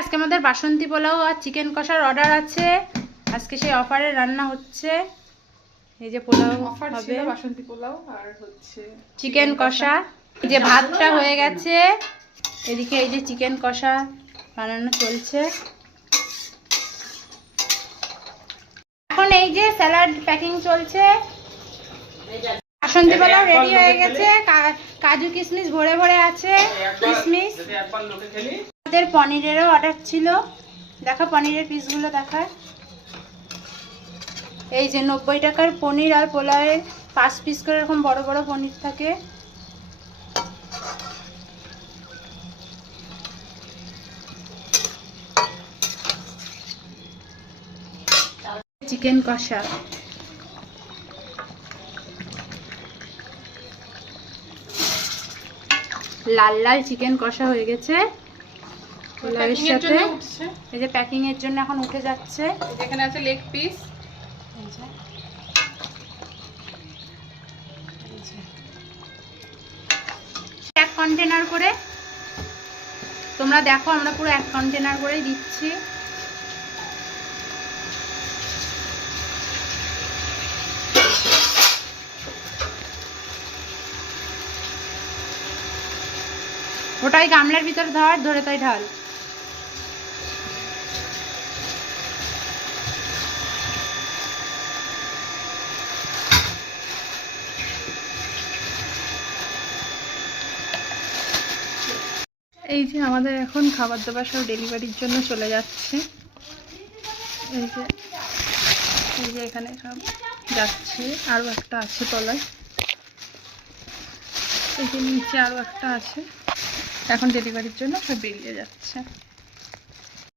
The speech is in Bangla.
আজকে আমাদের বাসন্তী পোলাও আর চিকেন কষার অর্ডার আছে। আজকে সেই অফারে রান্না হচ্ছে। এই যে পোলাও হবে, বাসন্তী পোলাও আর হচ্ছে চিকেন কষা। এই যে ভাতটা হয়ে গেছে, এদিকে এই যে চিকেন কষা বানানো চলছে। এখন এই যে স্যালাড প্যাকিং চলছে। বাসন্তী পোলাও রেডি হয়ে গেছে, কাজু কিশমিশ ভরে ভরে আছে। কিশমিশ আমাদের পনিরেরও অর্ডার ছিল, দেখা পনিরের পিসগুলো দেখায়। এই যে 90 টাকার পনির, আর পোলাওয়ে 5 পিস করে এরকম বড় বড় পনির থাকে। চিকেন কষা, লাল লাল চিকেন কষা হয়ে গেছে পোলাওয়ের সাথে। এই যে প্যাকিং এর জন্য এখন উঠে যাচ্ছে। এখানে আছে লেগ পিস, এক কন্টেনার করে। তোমরা দেখো আমরা পুরো এক কন্টেনার করেই দিচ্ছি। ওটাই গামলার ভিতর ধরে তাই ঢাল। এই যে আমাদের এখন খাবার দাবার সব ডেলিভারির জন্য চলে যাচ্ছে। এই যে এখানে সব যাচ্ছে, আরও একটা আছে তলায়, এই যে নিচে আরও একটা আছে। এখন ডেলিভারির জন্য সব বেরিয়ে যাচ্ছে।